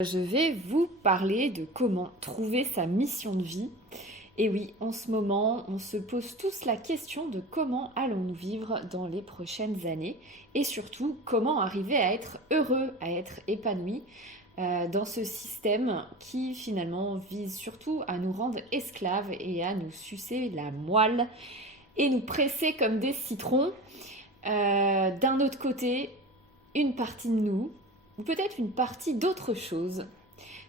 Je vais vous parler de comment trouver sa mission de vie. Et oui, en ce moment, on se pose tous la question de comment allons-nous vivre dans les prochaines années et surtout comment arriver à être heureux, à être épanoui dans ce système qui finalement vise surtout à nous rendre esclaves et à nous sucer la moelle et nous presser comme des citrons. D'un autre côté, une partie de nous, ou peut-être une partie d'autre chose,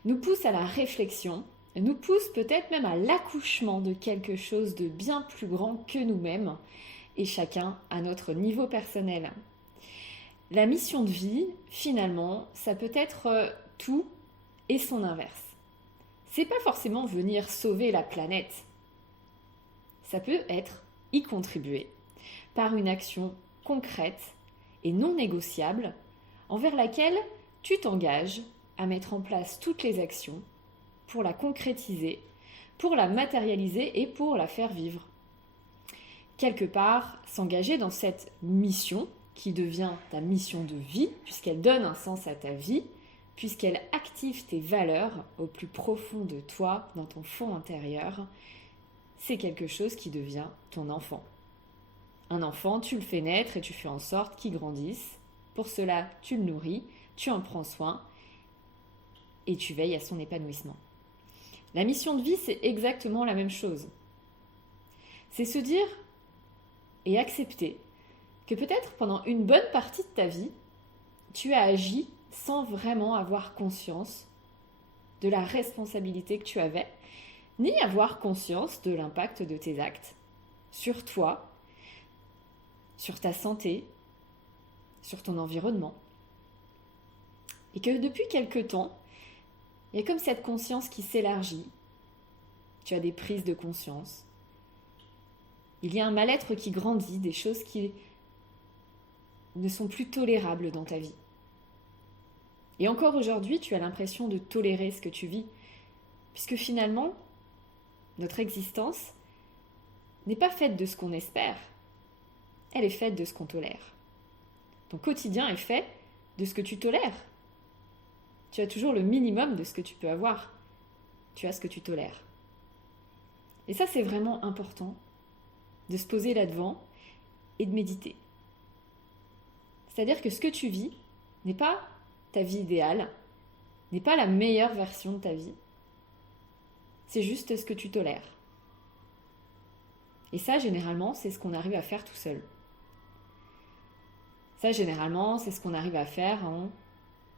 nous pousse à la réflexion, nous pousse peut-être même à l'accouchement de quelque chose de bien plus grand que nous-mêmes, et chacun à notre niveau personnel. La mission de vie, finalement, ça peut être tout et son inverse. C'est pas forcément venir sauver la planète. Ça peut être y contribuer par une action concrète et non négociable envers laquelle tu t'engages à mettre en place toutes les actions pour la concrétiser, pour la matérialiser et pour la faire vivre. Quelque part, s'engager dans cette mission qui devient ta mission de vie, puisqu'elle donne un sens à ta vie, puisqu'elle active tes valeurs au plus profond de toi, dans ton fond intérieur, c'est quelque chose qui devient ton enfant. Un enfant, tu le fais naître et tu fais en sorte qu'il grandisse. Pour cela, tu le nourris, tu en prends soin et tu veilles à son épanouissement. La mission de vie, c'est exactement la même chose. C'est se dire et accepter que peut-être pendant une bonne partie de ta vie, tu as agi sans vraiment avoir conscience de la responsabilité que tu avais, ni avoir conscience de l'impact de tes actes sur toi, sur ta santé, sur ton environnement. Et que depuis quelque temps, il y a comme cette conscience qui s'élargit. Tu as des prises de conscience. Il y a un mal-être qui grandit, des choses qui ne sont plus tolérables dans ta vie. Et encore aujourd'hui, tu as l'impression de tolérer ce que tu vis, puisque finalement, notre existence n'est pas faite de ce qu'on espère, elle est faite de ce qu'on tolère. Ton quotidien est fait de ce que tu tolères. Tu as toujours le minimum de ce que tu peux avoir. Tu as ce que tu tolères. Et ça, c'est vraiment important de se poser là-devant et de méditer. C'est-à-dire que ce que tu vis n'est pas ta vie idéale, n'est pas la meilleure version de ta vie. C'est juste ce que tu tolères. Et ça, généralement, c'est ce qu'on arrive à faire tout seul. Ça, généralement, c'est ce qu'on arrive à faire en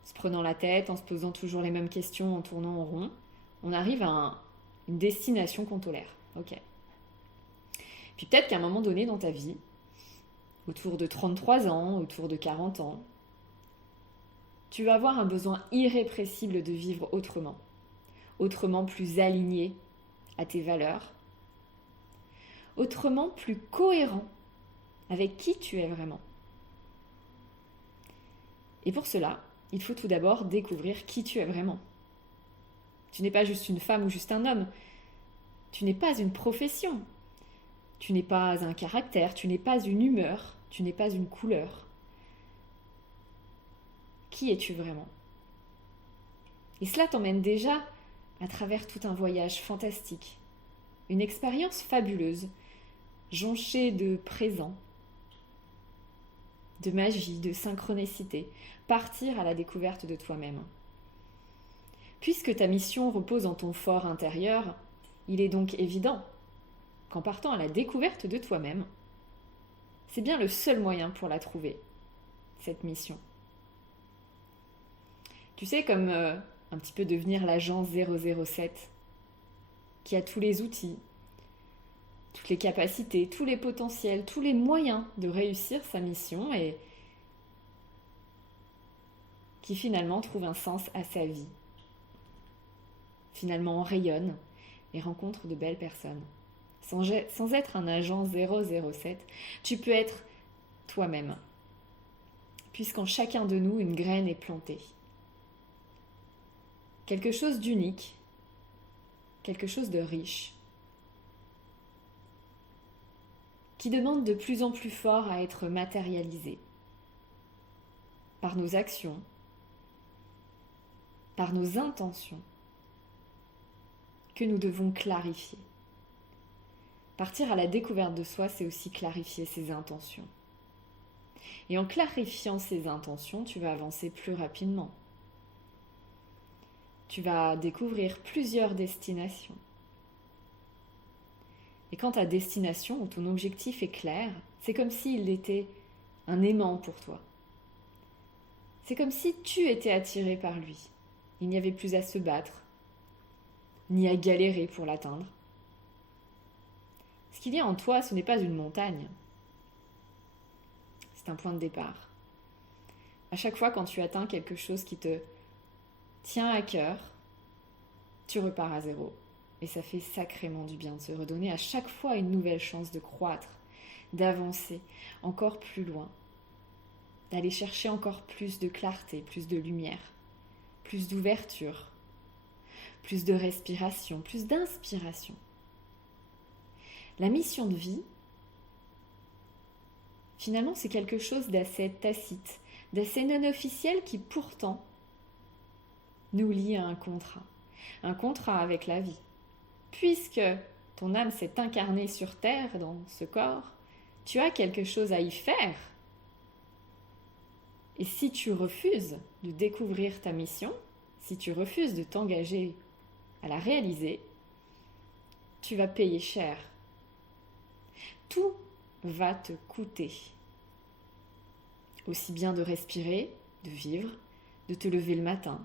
se prenant la tête, en se posant toujours les mêmes questions, en tournant en rond. On arrive à une destination qu'on tolère. Ok. Puis peut-être qu'à un moment donné dans ta vie, autour de 33 ans, autour de 40 ans, tu vas avoir un besoin irrépressible de vivre autrement. Autrement plus aligné à tes valeurs. Autrement plus cohérent avec qui tu es vraiment. Et pour cela, il faut tout d'abord découvrir qui tu es vraiment. Tu n'es pas juste une femme ou juste un homme. Tu n'es pas une profession. Tu n'es pas un caractère. Tu n'es pas une humeur. Tu n'es pas une couleur. Qui es-tu vraiment ? Et cela t'emmène déjà à travers tout un voyage fantastique. Une expérience fabuleuse, jonchée de présent, de magie, de synchronicité, partir à la découverte de toi-même. Puisque ta mission repose en ton fort intérieur, il est donc évident qu'en partant à la découverte de toi-même, c'est bien le seul moyen pour la trouver, cette mission. Tu sais, comme un petit peu devenir l'agent 007, qui a tous les outils, toutes les capacités, tous les potentiels, tous les moyens de réussir sa mission et qui finalement trouve un sens à sa vie. Finalement rayonne et rencontre de belles personnes. Sans être un agent 007, tu peux être toi-même. Puisqu'en chacun de nous, une graine est plantée. Quelque chose d'unique, quelque chose de riche, qui demande de plus en plus fort à être matérialisé par nos actions, par nos intentions que nous devons clarifier. Partir à la découverte de soi, c'est aussi clarifier ses intentions. Et en clarifiant ses intentions, tu vas avancer plus rapidement. Tu vas découvrir plusieurs destinations. Et quand ta destination ou ton objectif est clair, c'est comme s'il était un aimant pour toi. C'est comme si tu étais attiré par lui. Il n'y avait plus à se battre, ni à galérer pour l'atteindre. Ce qu'il y a en toi, ce n'est pas une montagne. C'est un point de départ. À chaque fois quand tu atteins quelque chose qui te tient à cœur, tu repars à zéro. Et ça fait sacrément du bien de se redonner à chaque fois une nouvelle chance de croître, d'avancer encore plus loin, d'aller chercher encore plus de clarté, plus de lumière, plus d'ouverture, plus de respiration, plus d'inspiration. La mission de vie, finalement, c'est quelque chose d'assez tacite, d'assez non officiel qui pourtant nous lie à un contrat avec la vie. Puisque ton âme s'est incarnée sur terre dans ce corps, tu as quelque chose à y faire. Et si tu refuses de découvrir ta mission, si tu refuses de t'engager à la réaliser, tu vas payer cher. Tout va te coûter. Aussi bien de respirer, de vivre, de te lever le matin,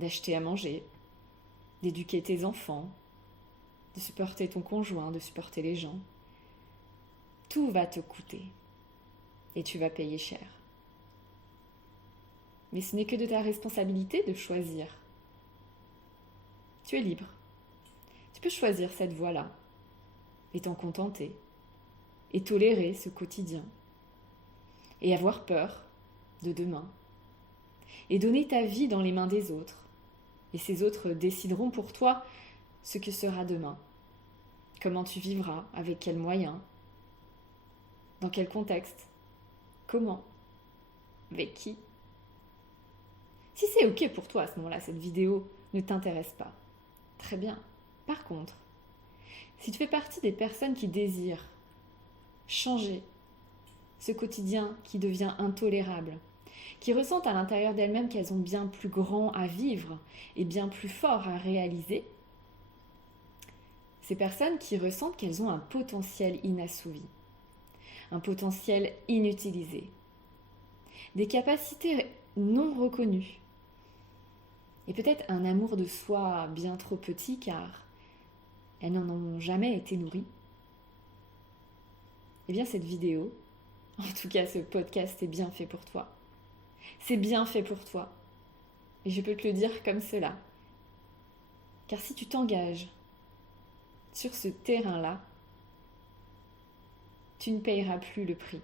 d'acheter à manger, d'éduquer tes enfants, de supporter ton conjoint, de supporter les gens. Tout va te coûter et tu vas payer cher. Mais ce n'est que de ta responsabilité de choisir. Tu es libre. Tu peux choisir cette voie-là et t'en contenter et tolérer ce quotidien et avoir peur de demain et donner ta vie dans les mains des autres. Et ces autres décideront pour toi ce que sera demain, comment tu vivras, avec quels moyens, dans quel contexte, comment, avec qui. Si c'est ok pour toi à ce moment-là, cette vidéo ne t'intéresse pas, très bien. Par contre, si tu fais partie des personnes qui désirent changer ce quotidien qui devient intolérable, qui ressentent à l'intérieur d'elles-mêmes qu'elles ont bien plus grand à vivre et bien plus fort à réaliser, ces personnes qui ressentent qu'elles ont un potentiel inassouvi, un potentiel inutilisé, des capacités non reconnues, et peut-être un amour de soi bien trop petit car elles n'en ont jamais été nourries, eh bien cette vidéo, en tout cas ce podcast est bien fait pour toi. C'est bien fait pour toi. Et je peux te le dire comme cela. Car si tu t'engages sur ce terrain-là, tu ne payeras plus le prix.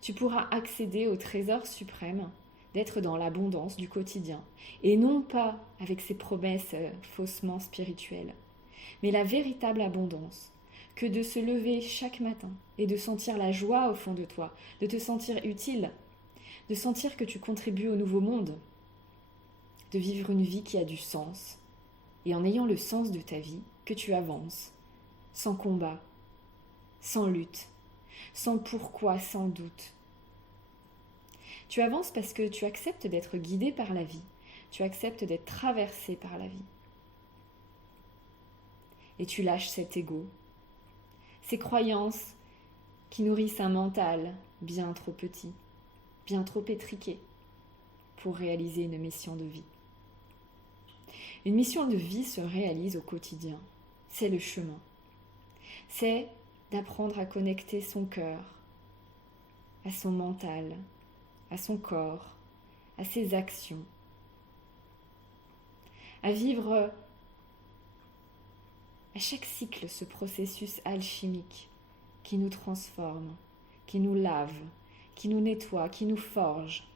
Tu pourras accéder au trésor suprême d'être dans l'abondance du quotidien, et non pas avec ces promesses faussement spirituelles, mais la véritable abondance, que de se lever chaque matin et de sentir la joie au fond de toi, de te sentir utile, de sentir que tu contribues au nouveau monde, de vivre une vie qui a du sens, et en ayant le sens de ta vie, que tu avances, sans combat, sans lutte, sans pourquoi, sans doute. Tu avances parce que tu acceptes d'être guidé par la vie, tu acceptes d'être traversé par la vie. Et tu lâches cet ego, ces croyances qui nourrissent un mental bien trop petit, bien trop étriqué pour réaliser une mission de vie. Une mission de vie se réalise au quotidien, c'est le chemin. C'est d'apprendre à connecter son cœur, à son mental, à son corps, à ses actions, à vivre à chaque cycle ce processus alchimique qui nous transforme, qui nous lave, qui nous nettoie, qui nous forge,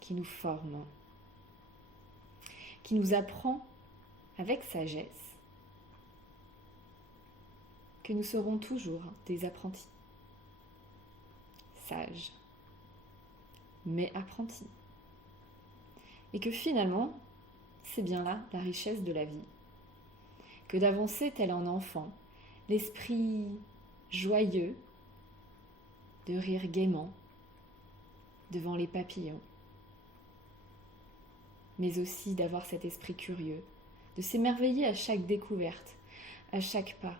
qui nous forme, qui nous apprend avec sagesse que nous serons toujours des apprentis, sages, mais apprentis. Et que finalement, c'est bien là la richesse de la vie. Que d'avancer tel un enfant, l'esprit joyeux, de rire gaiement devant les papillons, mais aussi d'avoir cet esprit curieux, de s'émerveiller à chaque découverte, à chaque pas,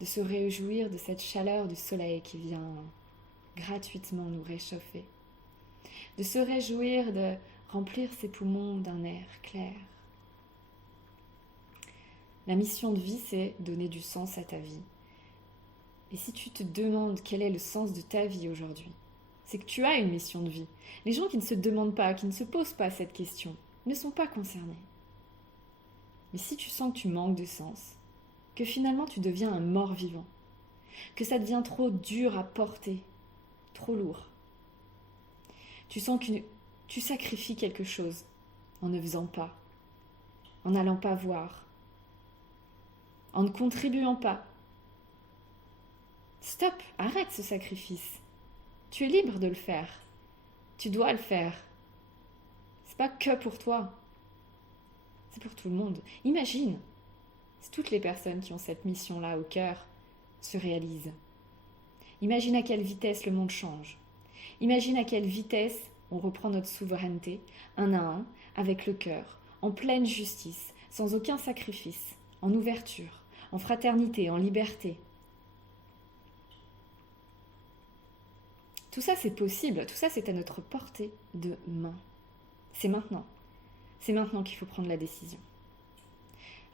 de se réjouir de cette chaleur du soleil qui vient gratuitement nous réchauffer, de se réjouir de remplir ses poumons d'un air clair. La mission de vie, c'est donner du sens à ta vie. Et si tu te demandes quel est le sens de ta vie aujourd'hui, c'est que tu as une mission de vie. Les gens qui ne se demandent pas, qui ne se posent pas cette question, ne sont pas concernés. Mais si tu sens que tu manques de sens, que finalement tu deviens un mort-vivant, que ça devient trop dur à porter, trop lourd, tu sens que tu sacrifies quelque chose en ne faisant pas, en n'allant pas voir, en ne contribuant pas. Stop, arrête ce sacrifice. Tu es libre de le faire. Tu dois le faire. C'est pas que pour toi. C'est pour tout le monde. Imagine si toutes les personnes qui ont cette mission-là au cœur se réalisent. Imagine à quelle vitesse le monde change. Imagine à quelle vitesse on reprend notre souveraineté, un à un, avec le cœur, en pleine justice, sans aucun sacrifice, en ouverture, en fraternité, en liberté. Tout ça, c'est possible. Tout ça, c'est à notre portée de main. C'est maintenant. C'est maintenant qu'il faut prendre la décision.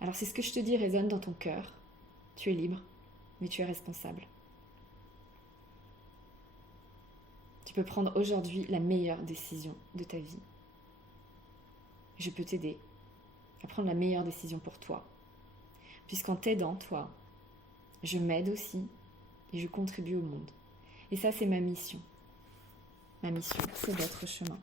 Alors, si ce que je te dis résonne dans ton cœur, tu es libre, mais tu es responsable. Tu peux prendre aujourd'hui la meilleure décision de ta vie. Je peux t'aider à prendre la meilleure décision pour toi. Puisqu'en t'aidant, toi, je m'aide aussi et je contribue au monde. Et ça, c'est ma mission. Ma mission, c'est votre chemin.